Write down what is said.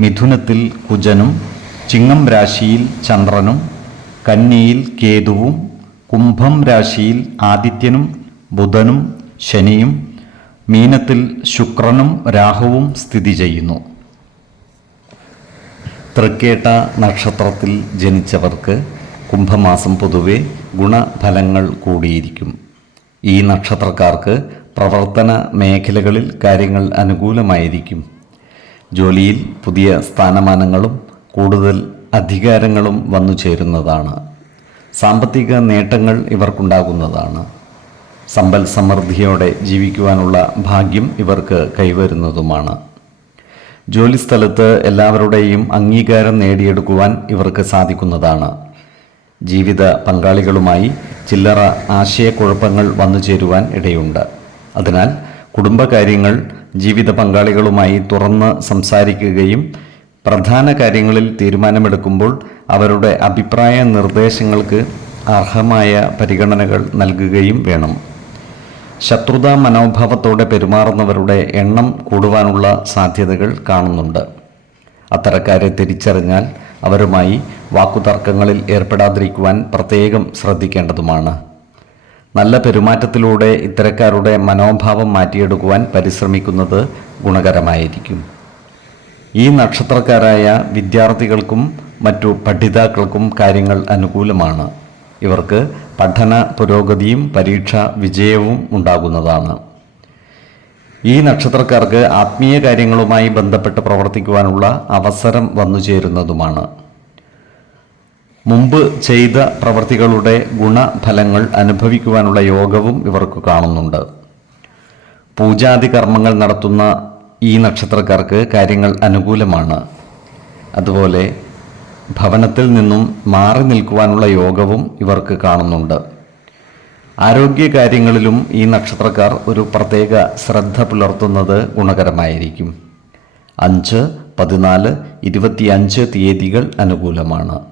മിഥുനത്തിൽ കുജനും ചിങ്ങം രാശിയിൽ ചന്ദ്രനും കന്നിയിൽ കേതുവും കുംഭം രാശിയിൽ ആദിത്യനും ബുധനും ശനിയും മീനത്തിൽ ശുക്രനും രാഹുവും സ്ഥിതി ചെയ്യുന്നു. തൃക്കേട്ട നക്ഷത്രത്തിൽ ജനിച്ചവർക്ക് കുംഭമാസം പൊതുവെ ഗുണഫലങ്ങൾ കൂടിയിരിക്കും. ഈ നക്ഷത്രക്കാർക്ക് പ്രവർത്തന മേഖലകളിൽ കാര്യങ്ങൾ അനുകൂലമായിരിക്കും. ജോലിയിൽ പുതിയ സ്ഥാനമാനങ്ങളും കൂടുതൽ അധികാരങ്ങളും വന്നു ചേരുന്നതാണ്. സാമ്പത്തിക നേട്ടങ്ങൾ ഇവർക്കുണ്ടാകുന്നതാണ്. സമ്പൽ സമൃദ്ധിയോടെ ജീവിക്കുവാനുള്ള ഭാഗ്യം ഇവർക്ക് കൈവരുന്നതുമാണ്. ജോലിസ്ഥലത്ത് എല്ലാവരുടെയും അംഗീകാരം നേടിയെടുക്കുവാൻ ഇവർക്ക് സാധിക്കുന്നതാണ്. ജീവിത പങ്കാളികളുമായി ചില്ലറ ആശയക്കുഴപ്പങ്ങൾ വന്നു ചേരുവാൻ ഇടയുണ്ട്. അതിനാൽ കുടുംബകാര്യങ്ങൾ ജീവിത പങ്കാളികളുമായി തുറന്ന് സംസാരിക്കുകയും പ്രധാന കാര്യങ്ങളിൽ തീരുമാനമെടുക്കുമ്പോൾ അവരുടെ അഭിപ്രായ നിർദ്ദേശങ്ങൾക്ക് അർഹമായ പരിഗണനകൾ നൽകുകയും വേണം. ശത്രുതാ മനോഭാവത്തോടെ പെരുമാറുന്നവരുടെ എണ്ണം കൂടുവാനുള്ള സാധ്യതകൾ കാണുന്നുണ്ട്. അത്തരക്കാരെ തിരിച്ചറിഞ്ഞാൽ അവരുമായി വാക്കുതർക്കങ്ങളിൽ ഏർപ്പെടാതിരിക്കുവാൻ പ്രത്യേകം ശ്രദ്ധിക്കേണ്ടതുമാണ്. നല്ല പെരുമാറ്റത്തിലൂടെ ഇത്തരക്കാരുടെ മനോഭാവം മാറ്റിയെടുക്കുവാൻ പരിശ്രമിക്കുന്നത് ഗുണകരമായിരിക്കും. ഈ നക്ഷത്രക്കാരായ വിദ്യാർത്ഥികൾക്കും മറ്റു പഠിതാക്കൾക്കും കാര്യങ്ങൾ അനുകൂലമാണ്. ഇവർക്ക് പഠന പുരോഗതിയും പരീക്ഷ വിജയവും ഉണ്ടാകുന്നതാണ്. ഈ നക്ഷത്രക്കാർക്ക് ആത്മീയ കാര്യങ്ങളുമായി ബന്ധപ്പെട്ട് പ്രവർത്തിക്കുവാനുള്ള അവസരം വന്നു ചേരുന്നതുമാണ് മുമ്പ് ചെയ്ത പ്രവർത്തികളുടെ ഗുണഫലങ്ങൾ അനുഭവിക്കുവാനുള്ള യോഗവും ഇവർക്ക് കാണുന്നുണ്ട്. പൂജാതി കർമ്മങ്ങൾ നടത്തുന്ന ഈ നക്ഷത്രക്കാർക്ക് കാര്യങ്ങൾ അനുകൂലമാണ്. അതുപോലെ ഭവനത്തിൽ നിന്നും മാറി നിൽക്കുവാനുള്ള യോഗവും ഇവർക്ക് കാണുന്നുണ്ട്. ആരോഗ്യ കാര്യങ്ങളിലും ഈ നക്ഷത്രക്കാർ ഒരു പ്രത്യേക ശ്രദ്ധ പുലർത്തുന്നത് ഗുണകരമായിരിക്കും. അഞ്ച് പതിനാല് ഇരുപത്തിയഞ്ച് തീയതികൾ അനുകൂലമാണ്.